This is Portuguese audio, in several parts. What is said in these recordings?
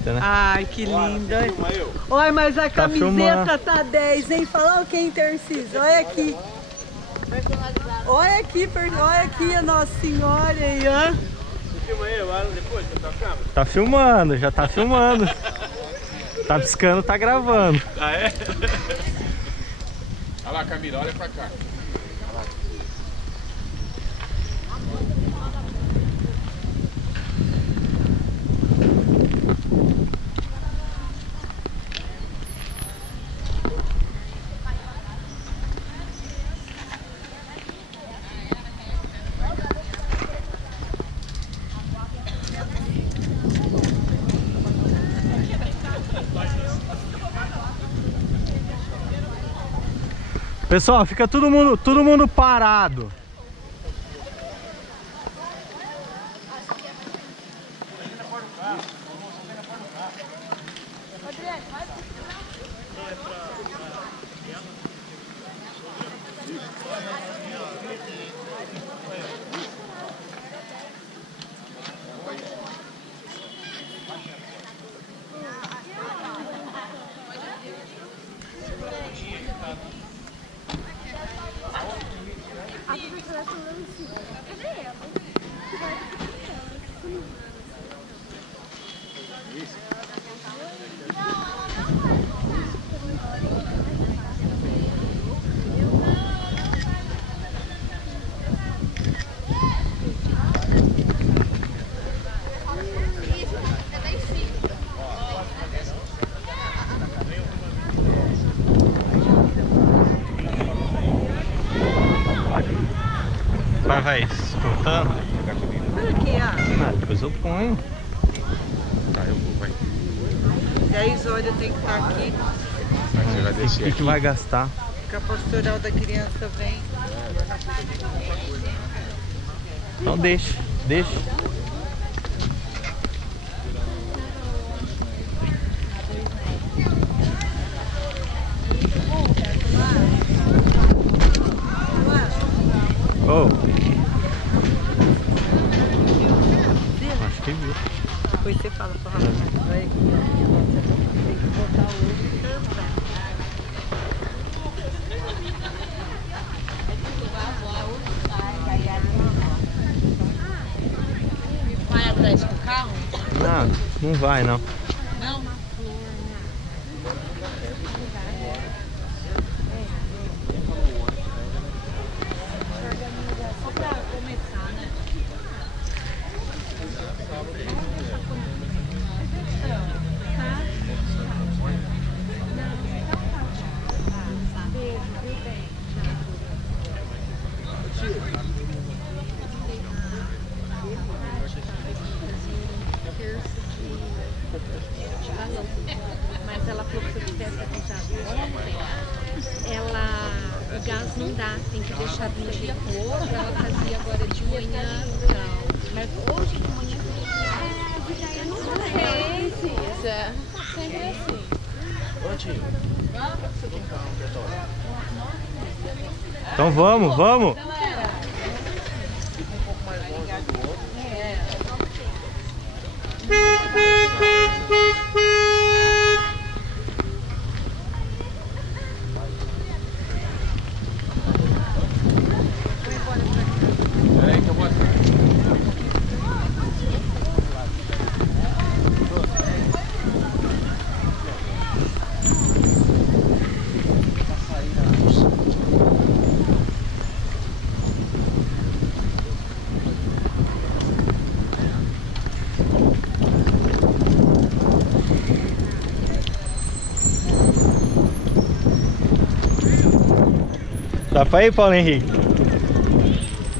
bonita, né? Ai, que linda. Olha, mas a camiseta tá 10, hein? Fala o que, Intercísio? Olha aqui. Olha aqui a Nossa Senhora aí, ó. Filma aí, o Alan depois, com a tua câmera. Tá filmando, já tá filmando. Tá piscando, tá gravando. Ah, é? Olha lá, Camila, olha pra cá. Pessoal, fica todo mundo parado. Vai escutando? Aqui, ó. Ah, depois eu ponho. Tá, eu vou, vai. 10 horas eu tenho que estar aqui. Você vai descer O que aqui. vai gastar? Que a pastoral da criança vem. Então deixa. Oh. Acho que viu. Depois você fala pra ela. Vai. Tem que botar o ovo e tampar. Vai atrás do carro? Não vai não. Não. Só pra começar, né? Mas ela falou que se eu tivesse avisado ontem, o gás não dá, tem que deixar de um dia pro outro, ela fazia agora de manhã, não. Mas hoje de manhã eu não sei, Cisa. Sempre assim. Então vamos. Peraí que eu vou atrás. Dá pra ir, Paulo Henrique?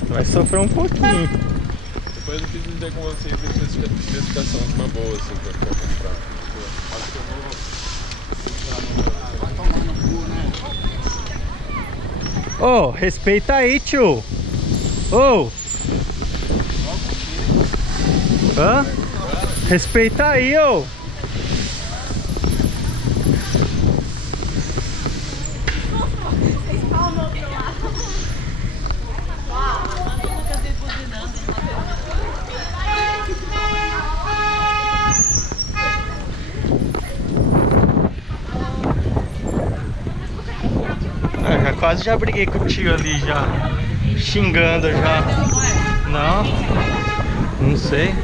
Vai sofrer um pouquinho. Depois eu quis dizer com vocês a especificação de uma boa, assim, pra comprar. Acho que eu vou... Ô, respeita aí, tio. Ô. Hã? Respeita aí, ô. quase já briguei com o tio ali já. Xingando já. Não? Não sei.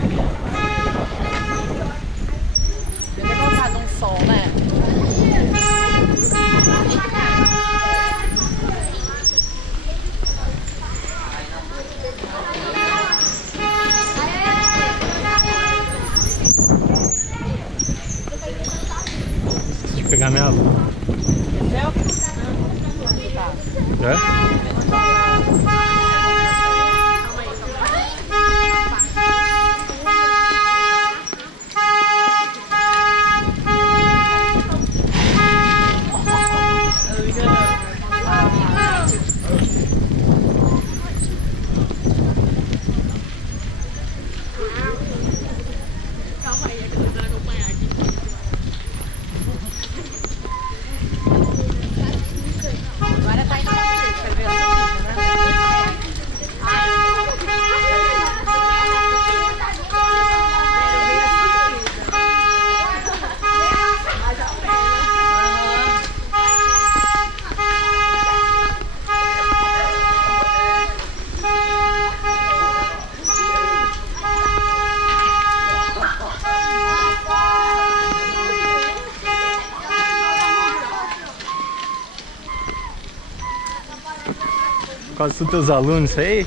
Deve ter colocado um som, né? Deixa eu pegar minha luva. É? Quase todos teus alunos, isso aí?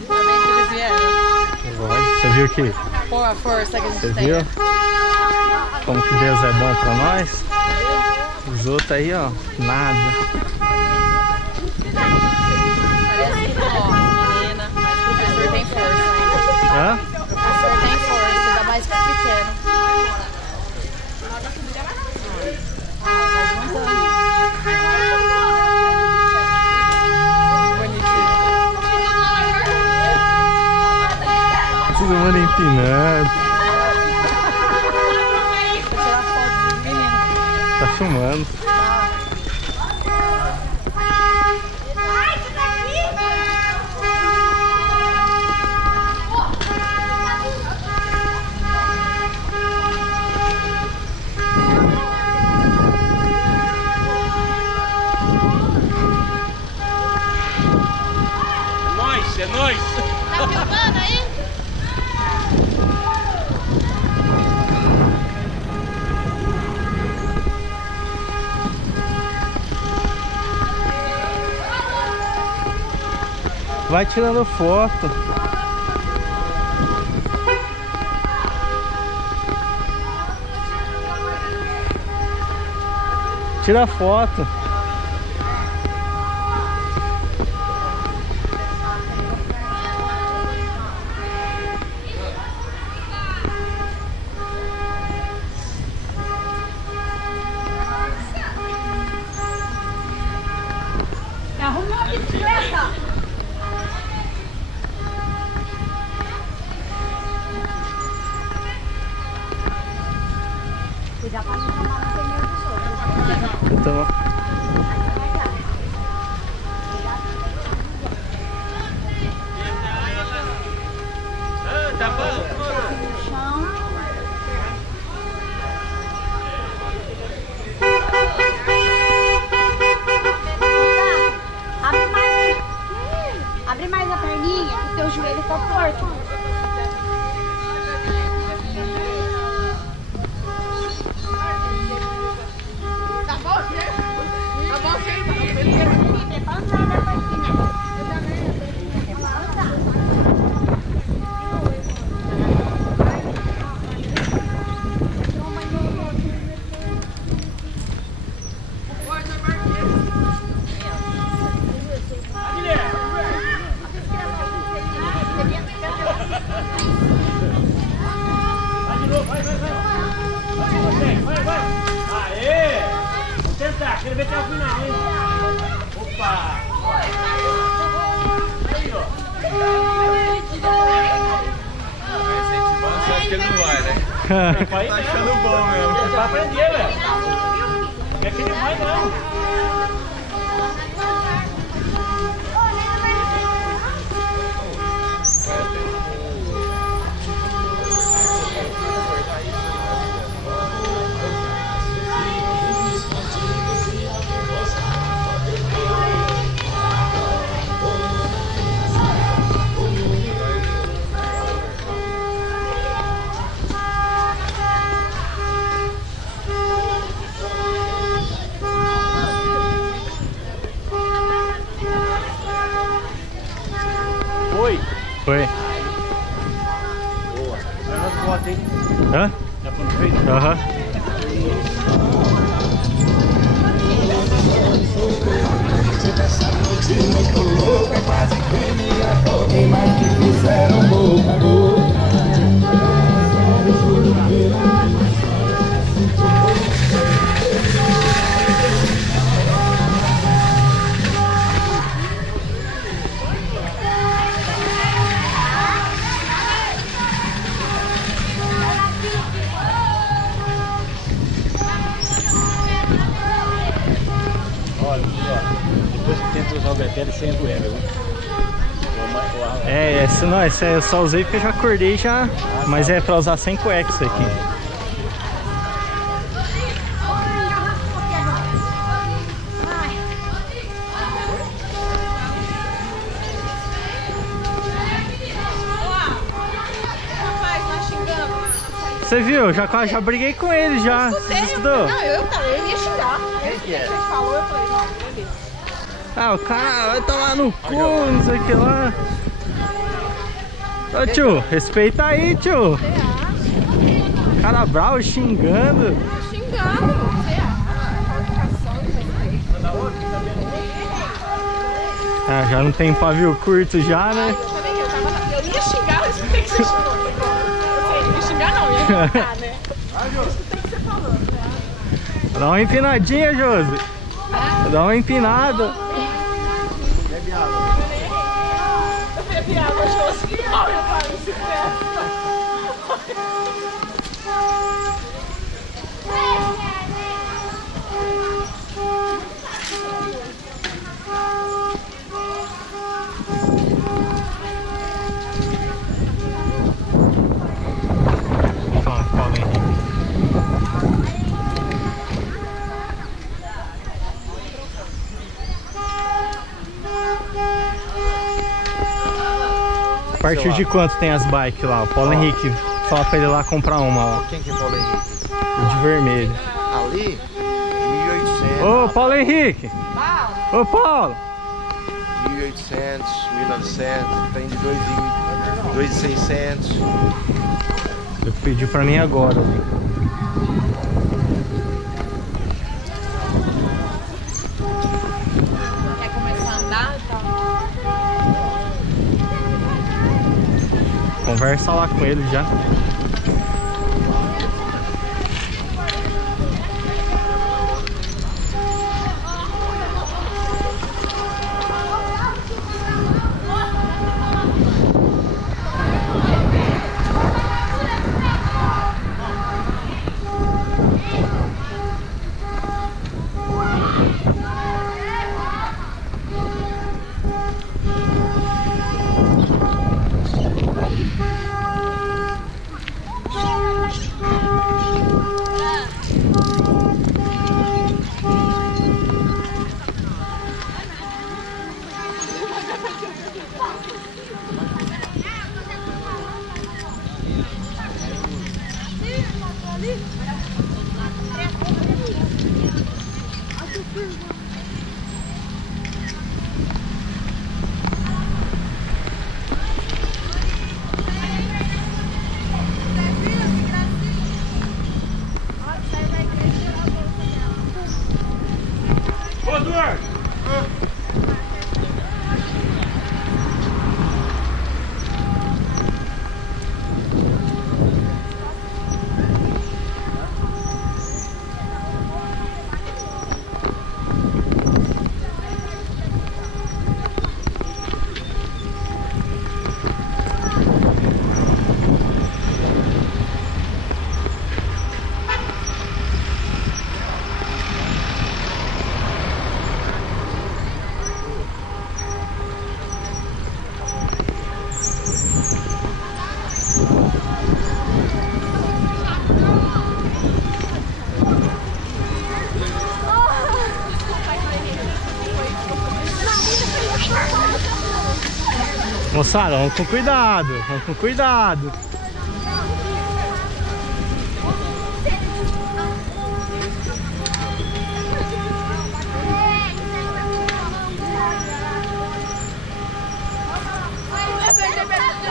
Eles vieram. Você viu que? Pô, a força que a gente Você tem. viu? Como que Deus é bom pra nós? Os outros aí, ó, nada. Parece que não, menina, mas o professor tem força. Hã? O professor tem força, ainda mais que é pequeno. Todo mundo empinando. Vou tirar foto dos meninos. Tá filmando. É nóis! Tá filmando aí? Vai tirando foto. Tira foto. Arrumou a bicicleta. Cuidado pra não tomar no pneu dos outros. Então, Tá bom? No chão. Abre mais a perninha, que o teu joelho tá torto. Tá bom, né? Tá bom, sim. Levanta da perninha. Aê! Vamos tentar, quero ver até o final, hein? Opa! Aí, ó. Você acha que ele não vai, né? Vai Tá mesmo. achando bom mesmo. Ele vai aprender, velho. Não é que ele vai, não. Foi. Boa. Agora foto, hein? Hã? Dá pra não feito? Aham. Olha, depois que tenta usar o Betel, sem aguenta, viu? É, esse não, esse eu só usei porque eu já acordei já. Mas é pra usar sem cueca isso aqui. Você viu? Já briguei com ele já. Você estudou? Não, eu ia xingar. Quem que é? Você falou, eu falei, não, beleza. Ah, o cara vai tomar no cu, não sei o que lá. Ô tio, respeita aí, tio. Você acha? Cara bravo, xingando. Xingando. Você acha? Qualificação de respeito. Ah, já não tem pavio curto já, né? Eu ia xingar, eu escutei que você xingou. Eu ia xingar não, ia gritar, né? Eu escutei o que você falou. Dá uma empinadinha, Josi. Dá uma empinada. Eu bebi água, Josi. Olha, pai, se ferra. Paulo Henrique. A partir de quanto tem as bikes lá? O Paulo Henrique, fala pra ele lá comprar uma, ó. Quem que é Paulo Henrique? O de vermelho. Ali, 1.800. Ô, Paulo Henrique! Ô, Paulo! 1.800, 1.900, tem de 2.600. Eu pedi pra mim agora. Quer começar a andar e tal? Conversa lá com ele já. Ô, Eduardo! Moçada, vamos com cuidado, vamos com cuidado. Vai perder.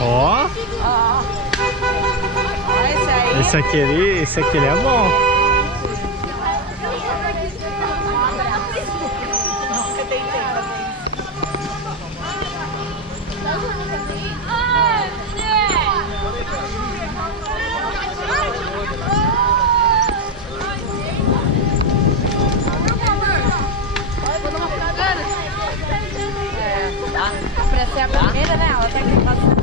Ó. Olha esse aí. Esse aqui é bom. Pra ser a primeira, né? Ela tá aqui passando.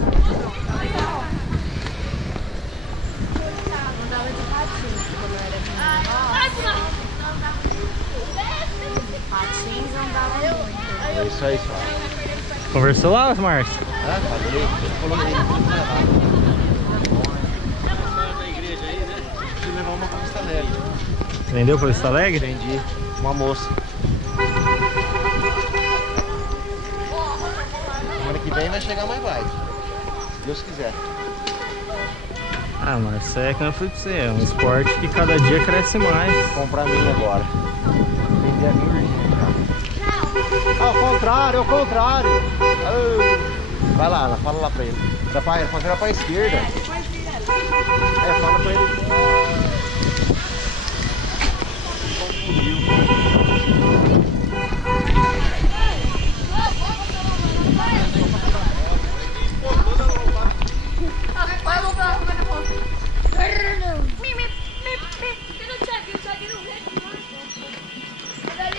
Andava de patins quando eu era menina. Patins andava muito. É isso aí, só. Conversou lá, Márcio? Ah, falei. Falou aí. Na igreja aí, né? Preciso levar uma pra Vista Alegre. Vendeu pra Vista Alegre? Vendi. Uma moça. Semana que vem vai chegar mais bike. Deus quiser. Ah, Márcio, isso é que eu falei pra você. É um esporte que cada dia cresce mais. Vou comprar a minha agora. Vender a minha urgente, cara. Ao contrário. Vai lá, fala lá pra ele. Ele pode virar pra esquerda. É, fala pra ele.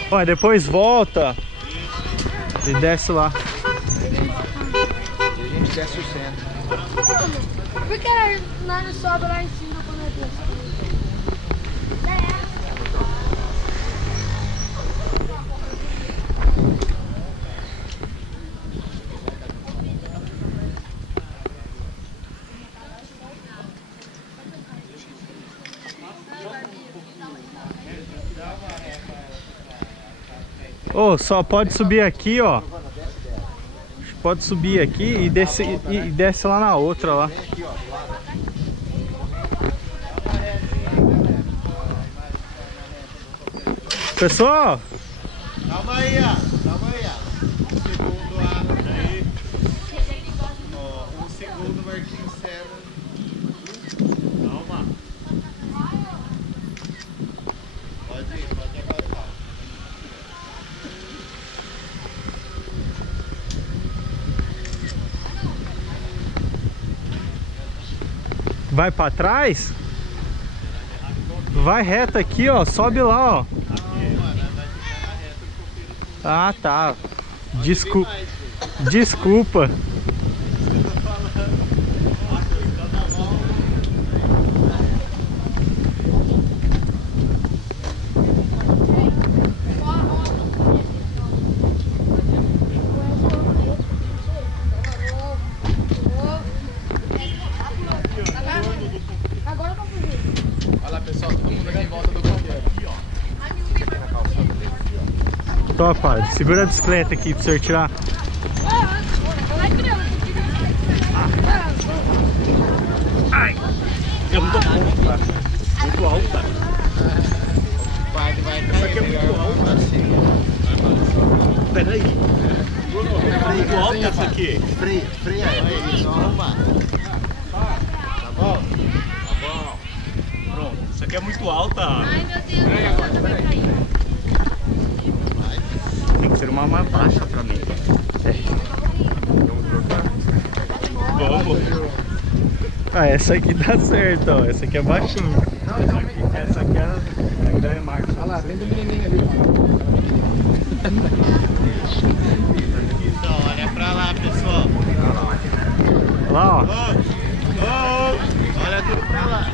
Ó, depois volta e desce lá. E a gente desce o centro. Por que nós não sobe lá em cima quando é desce? Ô, só pode subir aqui, ó. Pode subir aqui e desce lá na outra lá. Pessoal, Calma aí, ó. Um segundo, aí. Ó, um segundo, Marquinhos Serra. Calma. Pode avançar. vai pra trás. Vai reto aqui, ó. Sobe lá, ó. Ah, tá. Desculpa. Top, padre. Segura a bicicleta aqui pra você tirar. Ai! Eu não tô muito alta. Isso aqui é muito alta. Peraí. Muito alta essa aqui. Freia aí. Só arrumar. Tá bom? Pronto. Isso aqui é muito alta. Ai, meu Deus, eu também caí. Tem que ser uma mais baixa pra mim. Vamos. Ah, essa aqui dá certo, ó. Essa aqui é baixinha. Essa aqui ainda é marcha. Olha lá, tem do menininho ali. Então, olha pra lá, pessoal. Lá, ó. Olha tudo pra lá.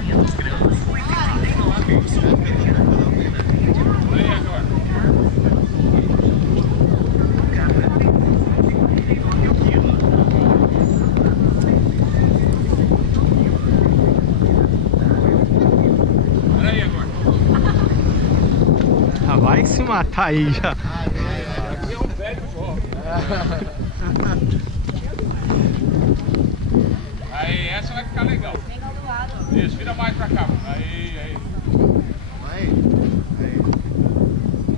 Ah, vai se matar aí já. Aqui é um velho só. Aí, essa vai ficar legal. Isso, vira mais pra cá. Aí.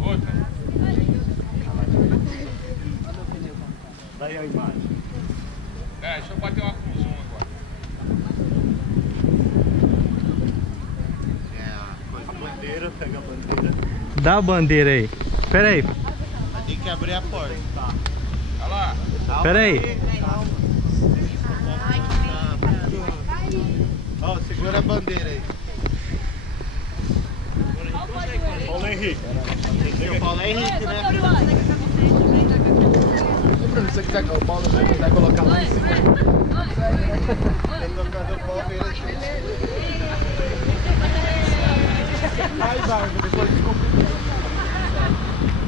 Outra. Daí a imagem. Deixa eu bater uma cruzona. Dá a bandeira aí. Pera aí. Tem que abrir a porta. Olha lá. Pera aí. Ó, segura a bandeira aí. Paulo Henrique. O Paulo Henrique, né? Se você quiser o Paulo, você quiser colocar lá em cima. Vai, Bárbara, depois de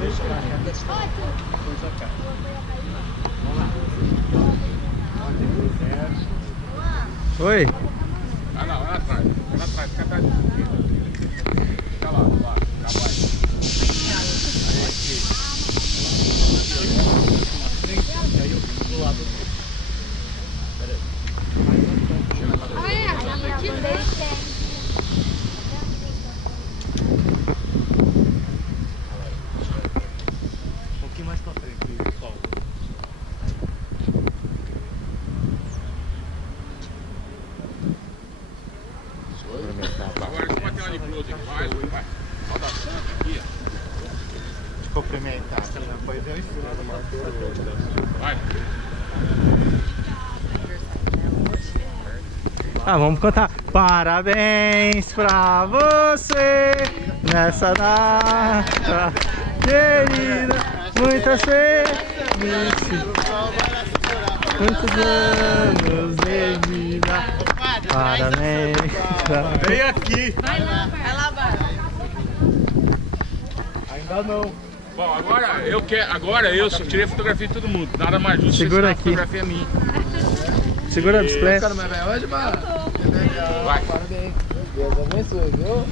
deixa eu cá. Oi. Ah, não, lá atrás. Lá atrás, fica atrás. Fica lá, lá. Um pouquinho mais pra frente, Paulo. Agora você vai ter uma de close aqui. Vai. Falta santo aqui, ó. Cumprimentar. Depois eu ensino. Vai. Ah, vamos cantar. Parabéns pra você nessa data querida. Muitas felicidades. Muitos anos de vida. Parabéns. Vem aqui. Vai lá, Bárbara. Ainda não. Bom, agora eu tirei fotografia de todo mundo. Nada mais justo Segura que aqui. fotografia minha. Segura a bicicleta. Hoje, mano. Vai. Parabéns. Deus abençoe, viu?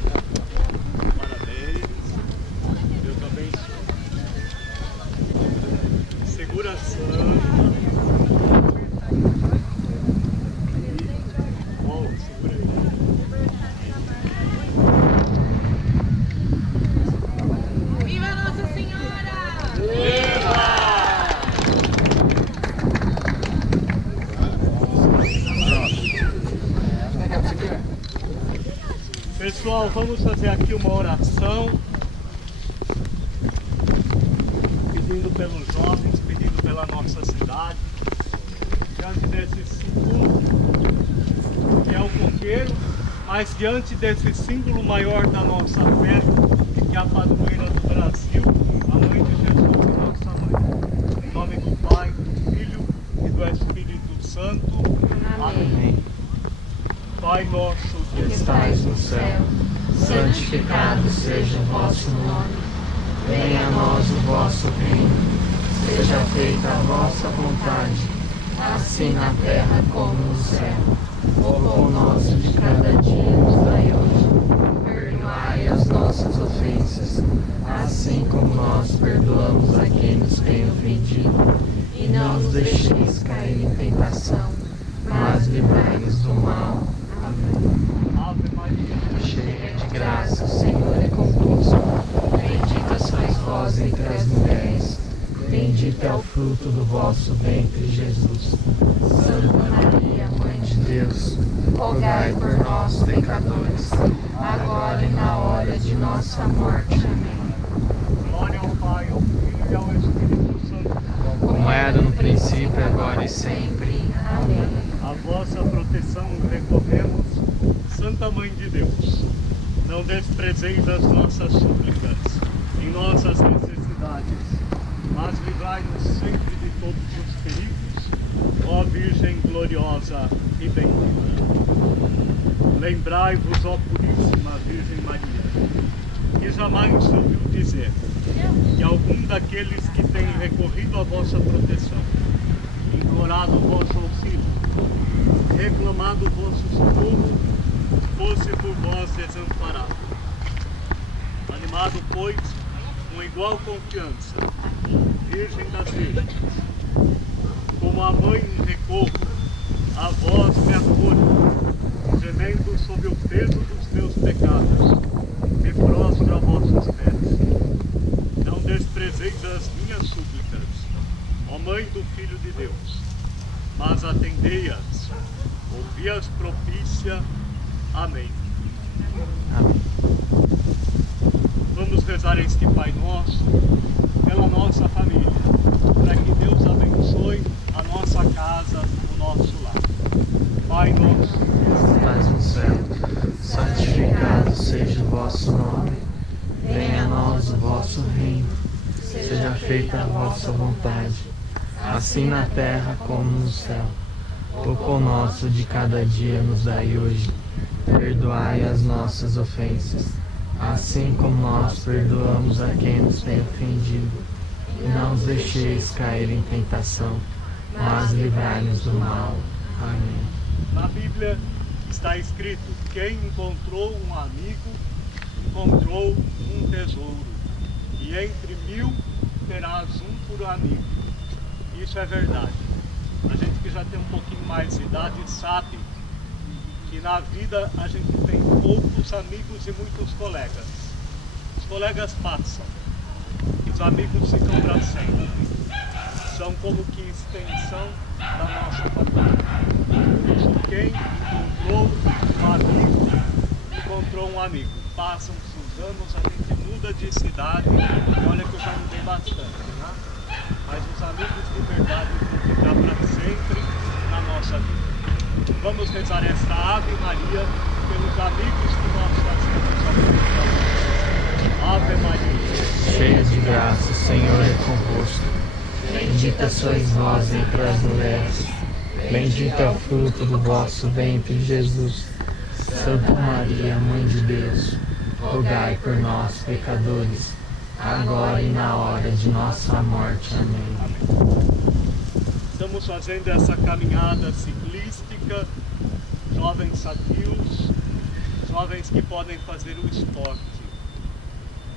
Parabéns. Deus abençoe. Segura a santa. Bom, segura aí. Viva Nossa Senhora! Pessoal, vamos fazer aqui uma oração pedindo pelos jovens, pedindo pela nossa cidade, diante desse símbolo que é o coqueiro, mas diante desse símbolo maior da nossa fé, que é a padroeira do Brasil, a mãe de Jesus, nossa mãe. Em nome do Pai, do Filho e do Espírito Santo. Amém. Pai nosso que estais no céu, santificado seja o vosso nome. Venha a nós o vosso reino. Seja feita a vossa vontade, assim na terra como no céu. O pão nosso de cada dia nos dai hoje. Perdoai as nossas ofensas, assim como nós perdoamos a quem nos tem ofendido. E não nos deixeis cair em tentação, mas livrai-nos do mal. Amém. Ave Maria, Cheia de graça, o Senhor é convosco. Bendita sois vós entre as mulheres. Bendito é o fruto do vosso ventre, Jesus. Santa Maria, Mãe de Deus, rogai por nós, pecadores, agora e na hora de nossa morte. Amém. glória ao Pai, ao Filho e ao Espírito Santo. Como era no princípio, agora e sempre. Amém. A vossa proteção recorremos, Santa Mãe de Deus. Não desprezeis as nossas súplicas em nossas necessidades, mas livrai-nos sempre de todos os perigos, ó Virgem gloriosa e bendita. Lembrai-vos, ó Puríssima Virgem Maria, que jamais se ouviu dizer que algum daqueles que têm recorrido à vossa proteção, implorado o vosso auxílio, reclamado o vosso socorro, fosse por vós desamparado. Animado, pois, com igual confiança, Virgem das Virgens, como a mãe recorro, a vós me acolho, gemendo sob o peso dos meus pecados, me prostro a vossos pés. Não desprezeis as minhas súplicas, ó Mãe do Filho de Deus, mas atendei-as, ouvi-as propícia. Amém. Vamos rezar este Pai Nosso pela nossa família, para que Deus abençoe a nossa casa, o nosso lar. Pai nosso, que estás no céu, santificado seja o vosso nome. Venha a nós o vosso reino. Seja feita a vossa vontade, assim na terra como no céu. O pão nosso de cada dia nos dai hoje. Perdoai as nossas ofensas, assim como nós perdoamos a quem nos tem ofendido. E não nos deixeis cair em tentação, mas livrai-nos do mal. Amém. Na Bíblia está escrito: quem encontrou um amigo, encontrou um tesouro. E entre 1000 terás um por amigo. Isso é verdade. A gente que já tem um pouquinho mais de idade sabe que na vida a gente tem poucos amigos e muitos colegas. Os colegas passam, os amigos ficam para sempre. São como que extensão da nossa família. Por isso, quem encontrou um amigo, encontrou um amigo. Passam-se os anos, a gente muda de cidade, e olha que eu já mudei bastante, né? Mas os amigos de verdade vão ficar para sempre na nossa vida. Vamos rezar esta Ave Maria pelos amigos que nós fazemos. Ave Maria, cheia de graça, o Senhor é convosco. Bendita sois vós entre as mulheres. Bendito é o fruto do vosso ventre, Jesus. Santa Maria, Mãe de Deus, rogai por nós, pecadores, agora e na hora de nossa morte. Amém. Estamos fazendo essa caminhada ciclística, jovens sadios, jovens que podem fazer o esporte.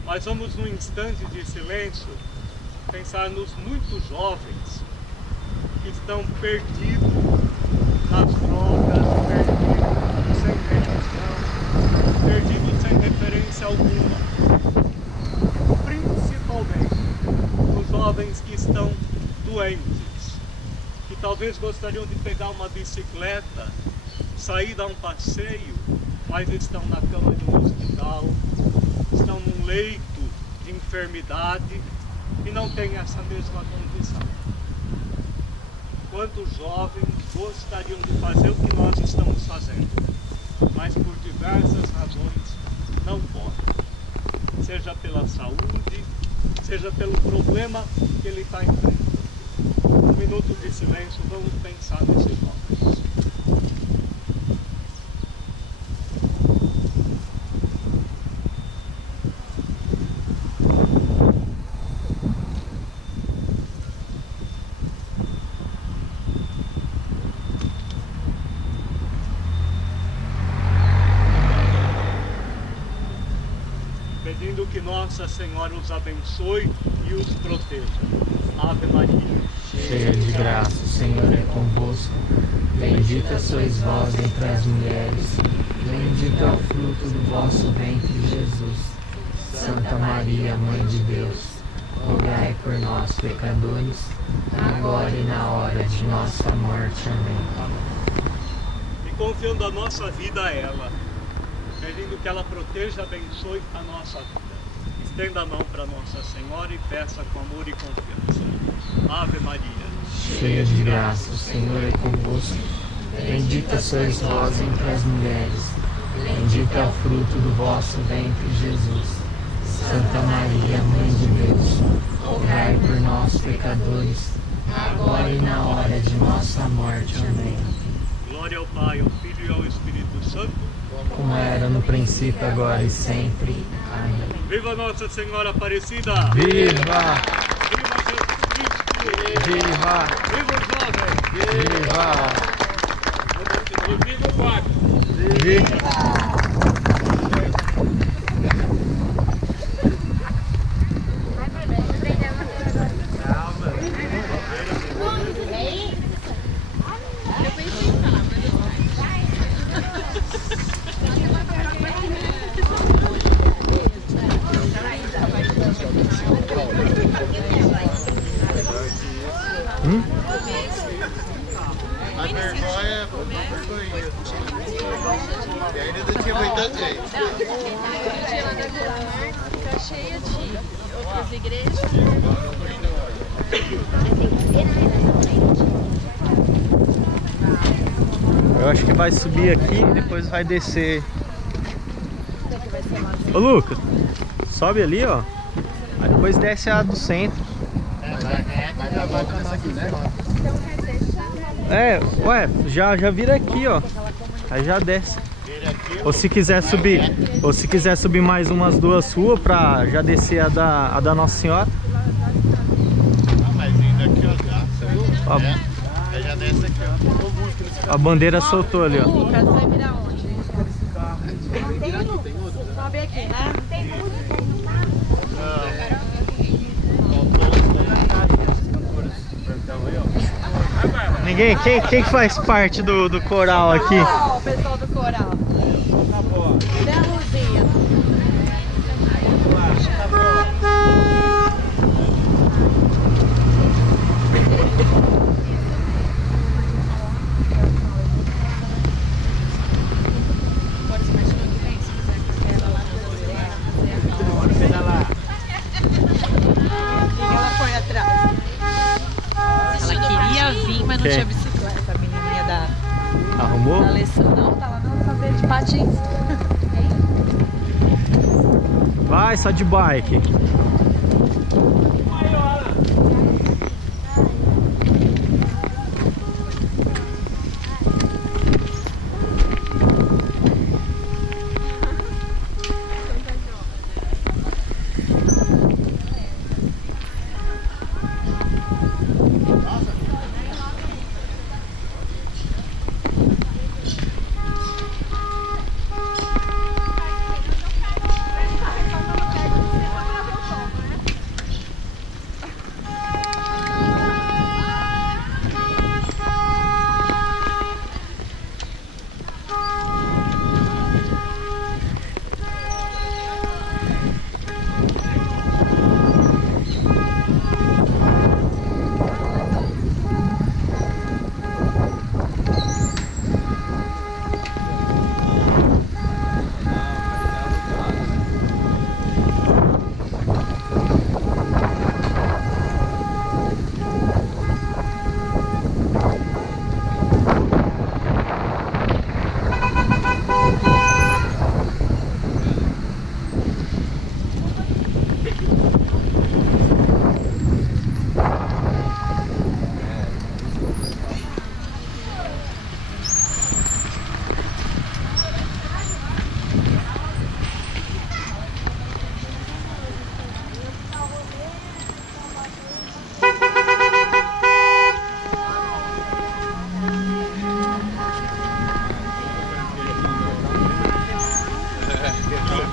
Mas vamos, num instante de silêncio, pensar nos muitos jovens que estão perdidos nas drogas, perdidos sem religião, perdidos sem referência alguma. Principalmente os jovens que estão doentes, que talvez gostariam de pegar uma bicicleta, sair dar um passeio, mas estão na cama de um hospital, estão num leito de enfermidade e não têm essa mesma condição. Quantos jovens gostariam de fazer o que nós estamos fazendo, mas por diversas razões não podem, seja pela saúde, seja pelo problema que ele está enfrentando. Um minuto de silêncio, vamos pensar nesses jovens. Pedindo que Nossa Senhora os abençoe e os proteja. Ave Maria, cheia de graça, o Senhor é convosco. Bendita sois vós entre as mulheres. Bendito é o fruto do vosso ventre, Jesus. Santa Maria, Mãe de Deus, rogai por nós, pecadores, agora e na hora de nossa morte. Amém. E confiando a nossa vida a ela, pedindo que ela proteja e abençoe a nossa vida. Estenda a mão para Nossa Senhora e peça com amor e confiança. Ave Maria, cheia de graça, o Senhor é convosco. Bendita sois vós entre as mulheres. Bendito é o fruto do vosso ventre, Jesus. Santa Maria, Mãe de Deus, rogai por nós, pecadores, agora e na hora de nossa morte. Amém. Glória ao Pai, ao Filho e ao Espírito Santo, como era no princípio, agora e sempre. Amém. Viva Nossa Senhora Aparecida! Viva! Viva Jesus Cristo! Viva! Viva os jovens! Viva! E viva o Fábio! Viva! A vergonha é vergonha. E ainda não tinha muita gente. O dia lá na Vila Marta fica cheia de outras igrejas. Eu acho que vai subir aqui e depois vai descer. Ô Lucas, sobe ali, ó. Aí depois desce a do centro. É, ué, já vira aqui, ó. Aí já desce. Ou se quiser subir mais umas 2 ruas pra já descer a da Nossa Senhora. Mas ainda aqui, ó. Já desce aqui, ó. A bandeira soltou ali, ó. Lucas, vai virar onde? Sobe aqui, né? Ninguém? Quem faz parte do coral aqui? Ó, o pessoal do coral. Cadê a luzinha? Ela foi atrás. Ela queria vir, mas não Quem? tinha bicicleta. A menininha da Arrumou? Alessandra. Não, tá lá no fazer de patins. Vai, só de bike.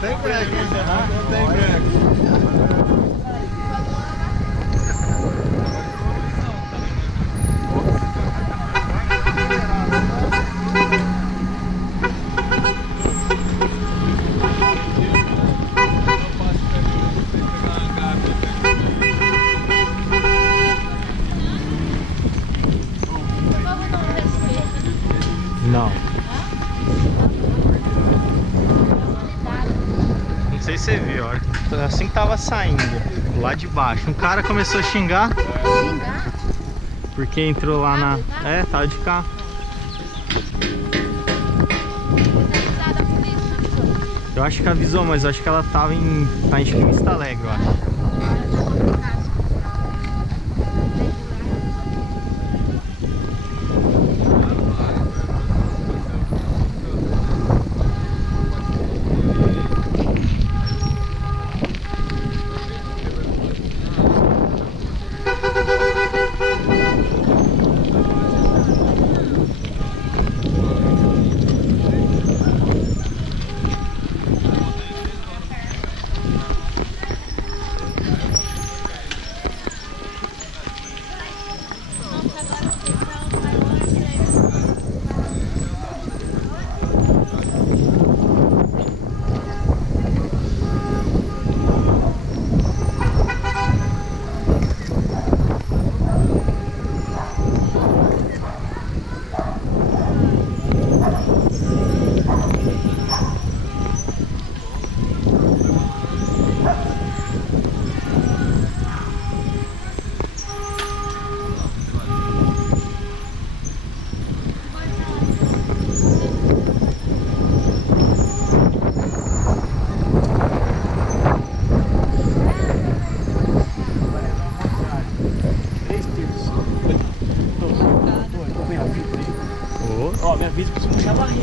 Tem break, não tem break. Não. Não sei se você viu, ó. Assim que tava saindo, lá de baixo, um cara começou a xingar. Xingar? Porque entrou lá na... É, tava de carro. Eu acho que avisou, mas eu acho que ela tava em... Tá em Vista Alegre, eu acho.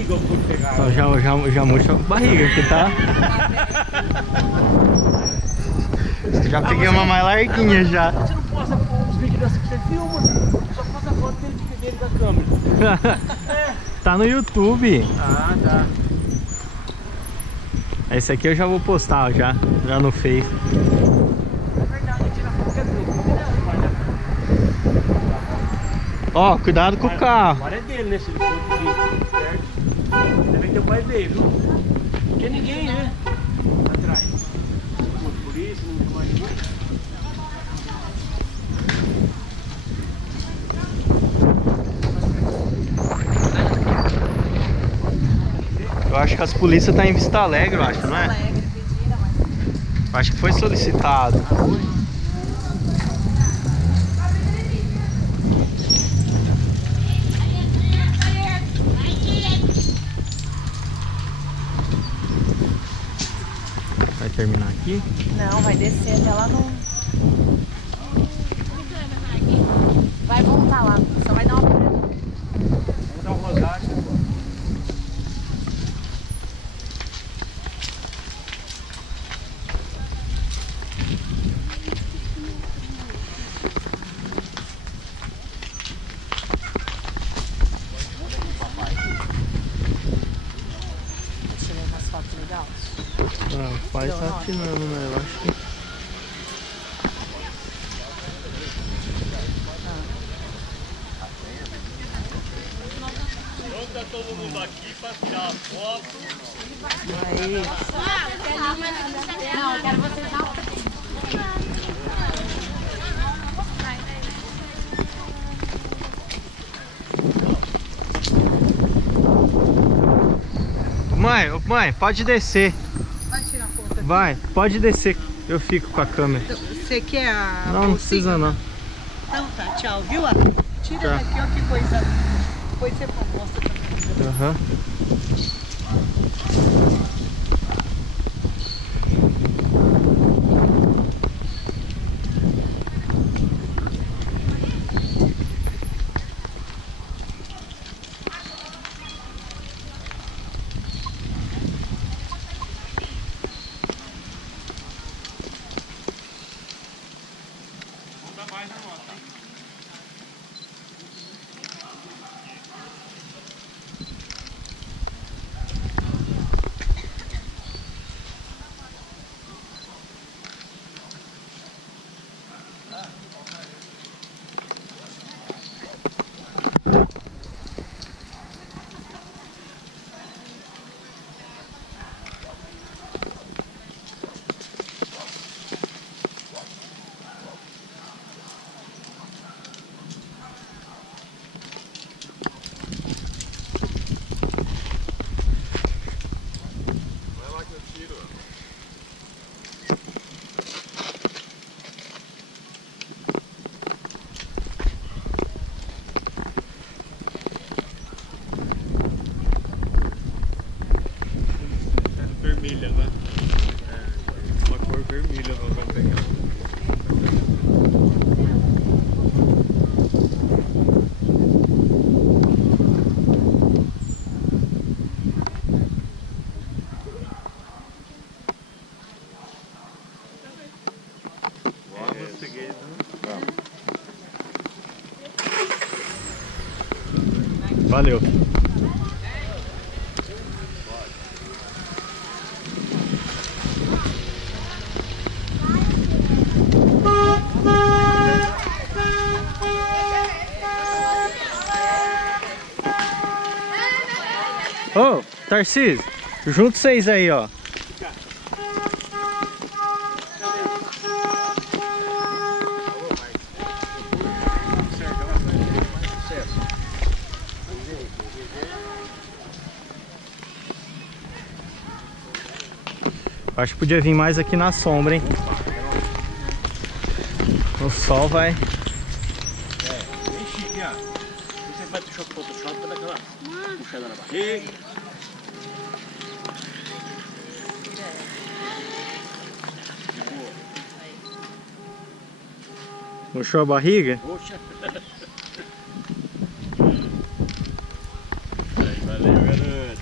barriga eu pude pegar. Já murcha a barriga, que tá... Já peguei uma mais larguinha já. Você não posta os vídeos dessa que você filma, só posta foto dele da câmera. Tá no YouTube. Ah, tá. Esse aqui eu já vou postar já no Face. É verdade, tira foto é dele. Ó, cuidado com o carro. Agora é dele, né? Se ele for aqui perto. Deve ter o pai dele, viu? Não tem ninguém, né? Atrás. Por isso, não tem mais ninguém. Eu acho que as polícias tá em Vista Alegre, eu acho, não é? Acho que foi solicitado. Vai terminar aqui? Não, vai descer até lá no... Vai voltar lá, só vai dar uma parada. Vamos dar um rosário. Tirei umas fotos legais. Ah, o pai tá afinando, né? Eu acho que... Junta todo mundo aqui para tirar a foto. Aí. Não, eu quero vocês não. Mãe, pode descer. Vai tirar foto aqui. Vai, pode descer. Eu fico com a câmera. Você quer a Não, não precisa não. Então tá, tchau, viu? Tira Tá. daqui, ó, que coisa. Depois você mostra também. Aham. Vermelha, né? É, uma cor vermelha nós vamos pegar. Valeu. Ô, Tarcísio, junto vocês aí, ó. Acho que podia vir mais aqui na sombra, hein? O sol vai... Bem chique, ó. Você faz o Photoshop para daquela puxada na barriga. Murchou a barriga? Poxa. Valeu, garoto.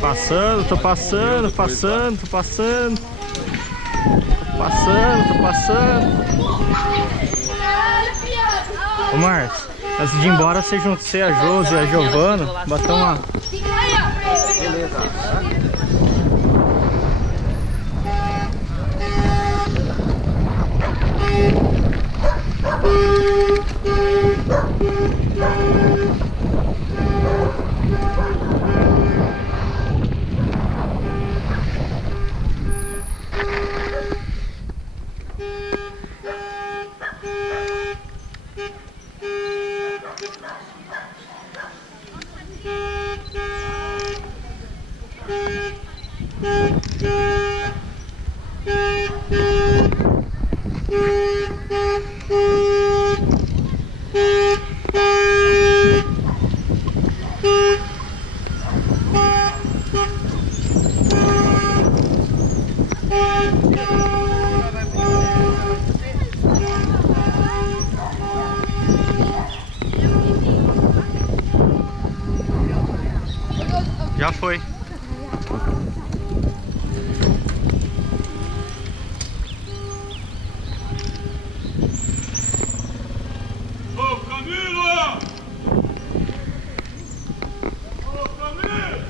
Passando, tô passando, passando, tô passando. Passando, tô passando. Ô Marcos, antes de ir embora, você junta você, a Josi e a Giovana, bater uma... Beleza. Já foi. Ô Camila! Ô Camila!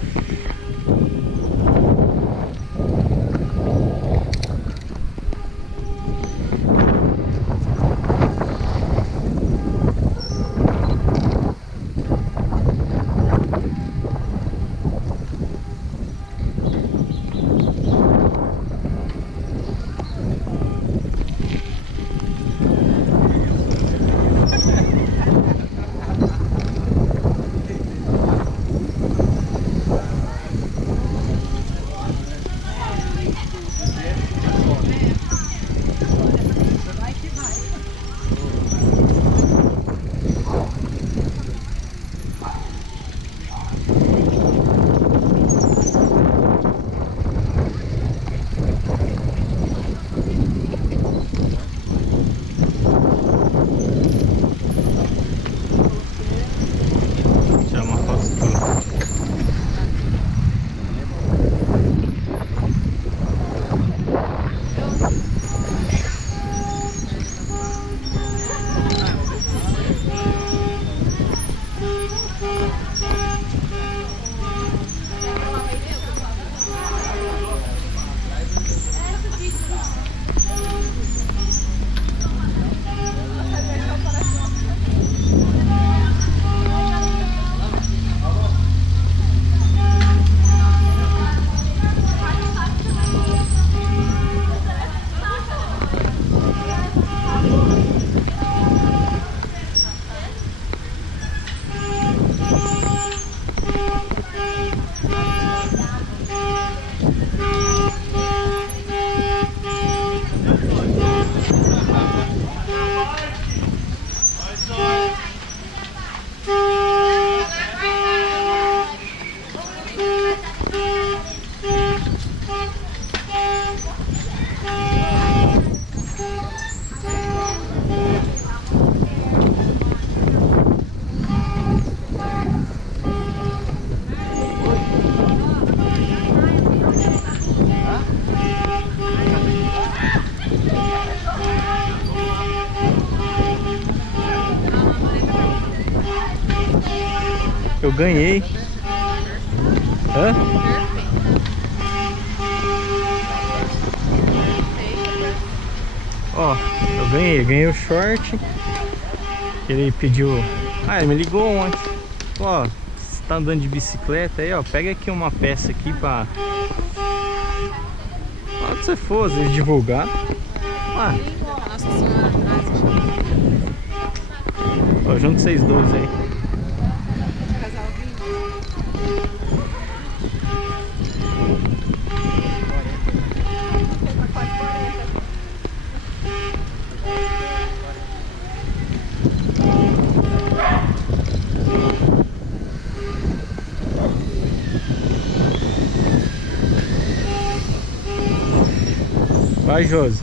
Eu ganhei. Hã? Ó, eu ganhei o short. Ele pediu. Ah, ele me ligou ontem. Ó, você tá andando de bicicleta aí, ó. Pega aqui uma peça aqui pra. Onde você for, às vezes divulgar. Ah. Nossa Senhora atrás. Ó, junto vocês dois aí. Vai, Josi.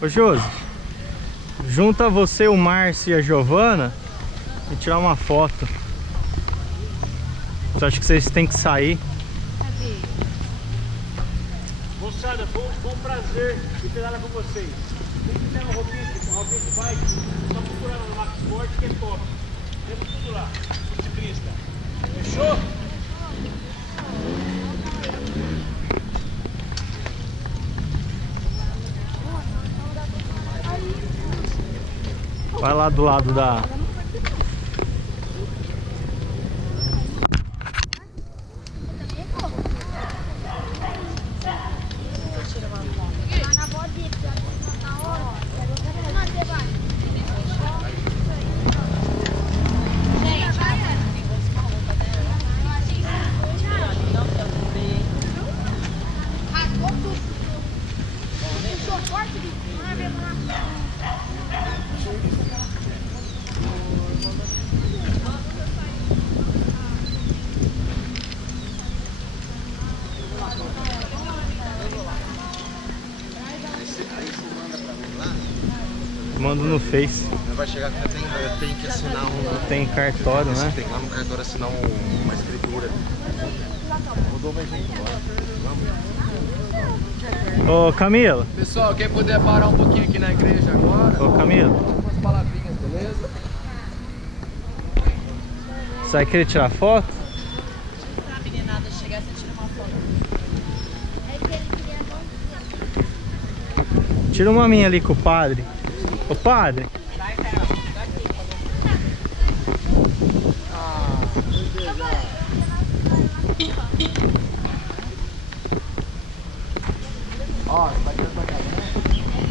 Ô Josi, junta você, o Márcio e a Giovana e tirar uma foto. Eu acho que vocês têm que sair. Moçada, foi um prazer de pedalar com vocês. Quem quiser uma roupinha de bike, só procura lá no Max Sport que é top. Temos tudo lá, o ciclista. Fechou? Vai lá do lado da... Mando no Face. Vai chegar que tem que assinar um... Tem cartório, né? Tem que lá no cartório assinar uma escritura. Mudou mais gente agora. Ô Camila. Pessoal, quem puder parar um pouquinho aqui na igreja agora. Ô Camila. Umas palavrinhas, beleza? Você vai querer tirar foto? A meninada chegar, você tira uma foto. Tira uma minha ali com o padre. Ô padre.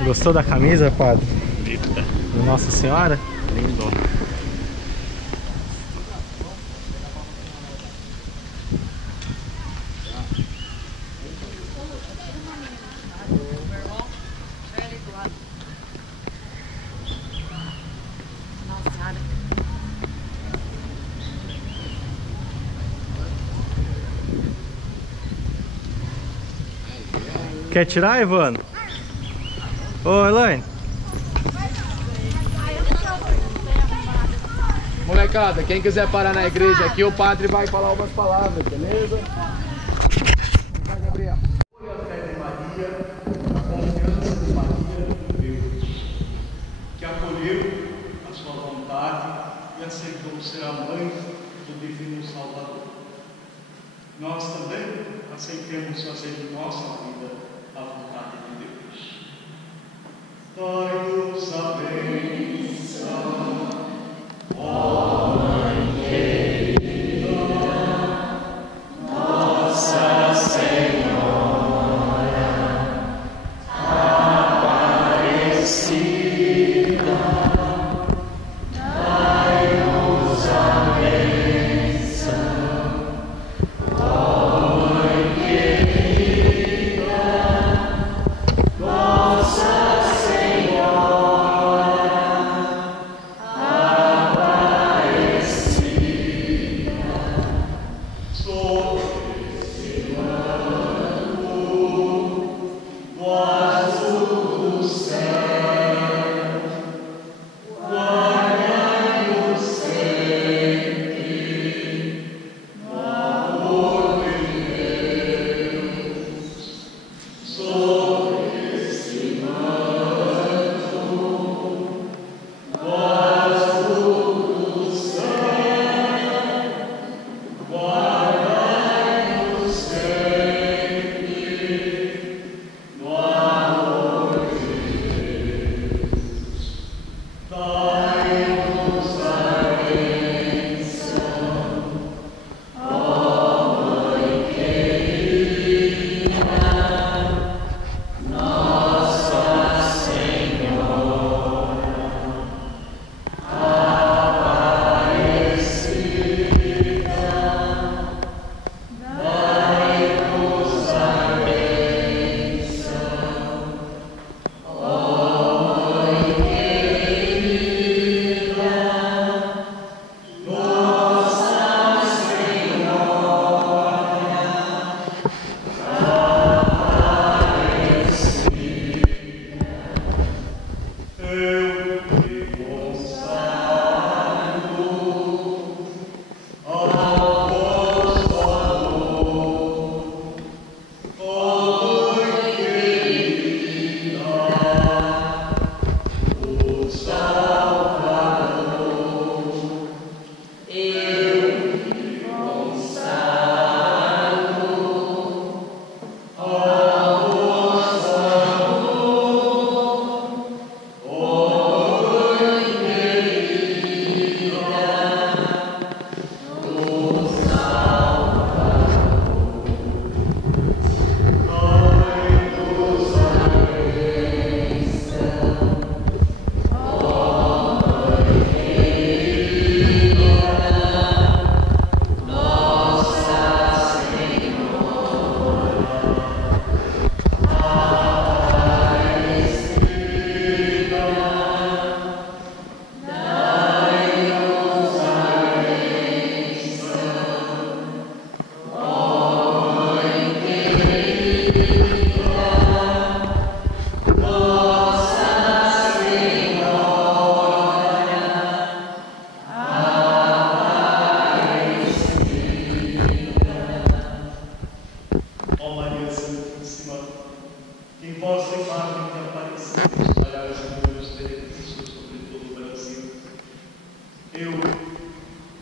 Gostou da camisa, padre? Linda. Nossa Senhora? Lindo. Quer tirar, Ivano? Ô, Elaine. Molecada, quem quiser parar na igreja aqui, o padre vai falar umas palavras, beleza? Vai, Gabriel. Foi a fé de Maria, a confiança de Maria em Deus, que acolheu a sua vontade e aceitou ser a mãe do Divino Salvador. Nós também aceitemos fazer de nossa vida a vontade de Deus. Dai-nos a bênção, ó Mãe querida, Nossa Senhora Aparecida, dai-nos a bênção, ó Mãe querida, Nossa Senhora.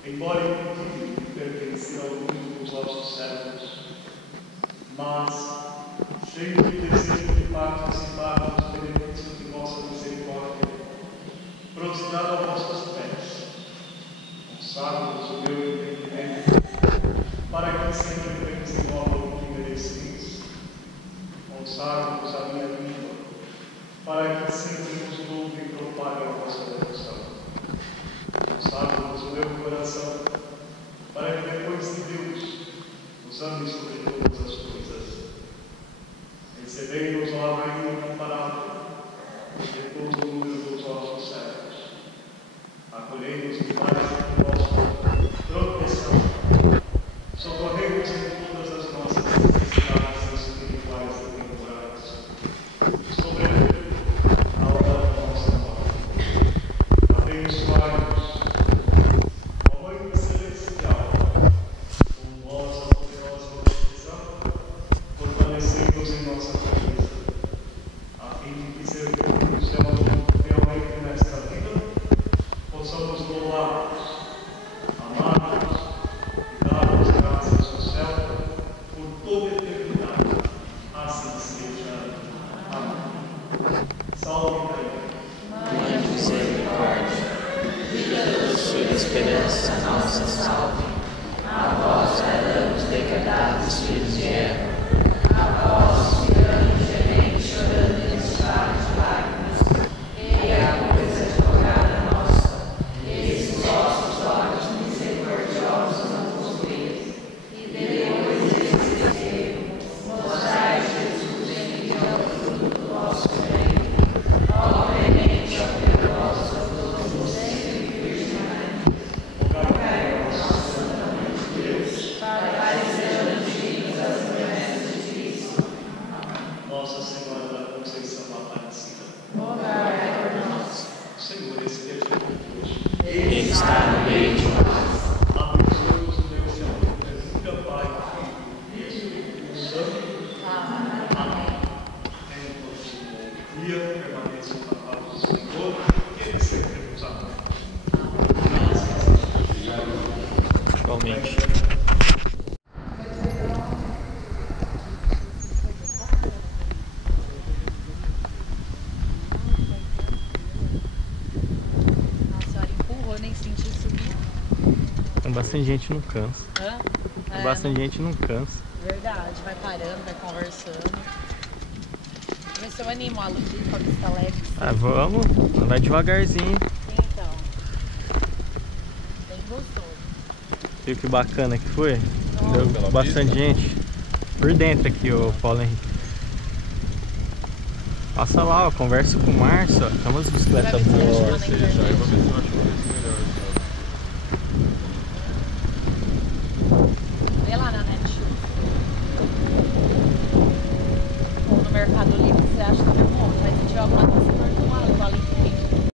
embora intuitivo pertencer ao mundo dos vossos servos, mas cheio de desejo de participar dos benefícios de vossa misericórdia, prostrado a vossos pés, consagro-vos o meu entendimento, para que sempre desenvolvam o que mereceis. Consagro-vos a minha língua, para que sempre vos louve e propague a vossa devoção. Consagro-vos o meu coração, para que depois de Deus os ame sobre todas as coisas. Recebei-nos, ó Rainha incomparável, de todo o número dos vossos servos. Acolhei-nos debaixo de vossa proteção. Socorrei-nos em todas as nossas necessidades espirituais e temporais. Sobretudo, na hora da nossa morte. Abençoai-nos, ó Mãe Celestial, com vossa poderosa proteção, fortalecei-nos em nossa cabeça, a fim de que servimos realmente nesta vida, possamos louvar-vos, amar-vos e dar-vos graças no céu por toda a eternidade. Assim seja. Amém. Salve Maria. Mãe de misericórdia, vida, doçura e esperança, nossa salve. A vós, damos degradados filhos de Eva, a vós, mirando, gemendo, chorando neste vale de lágrimas, e a coisa advogada nossa, esses vossos olhos misericordiosos não vos veem, e depois desse desterro, mostrai Jesus em vida ao fruto do vosso reino. Ó clemente, ó piedosa, doce, sempre Virgem Maria, rogai por nós, Santa Mãe de Deus, para que sejamos dignos das promessas de Cristo. Nossa Senhora da Conceição Aparecida, Rogai por nós. o Senhor esteja convosco. Ele está no meio de nós. Abençoe-vos o Deus de amor, Pai, Filho e Espírito Santo. Amém. Em dia permaneçam na paz do Senhor, e Ele sempre nos ama. Igualmente. A senhora empurrou, nem senti subir. Tem bastante gente, não cansa. Hã? Tem bastante gente, não cansa. Verdade, vai parando, vai conversando. Vê se eu animo a Luísa com a vista leve. Ah, vamos. Vai devagarzinho. Então, bem gostoso. Viu que bacana que foi? Pela Deu bastante pista? gente. Por dentro aqui, ô Paulo Henrique. Passa lá, ó, conversa com o Márcio, ó. Tem umas bicicletas Vai ver se eu acho boas. uma na Seja, internet. eu vou ver se eu acho um preço melhor.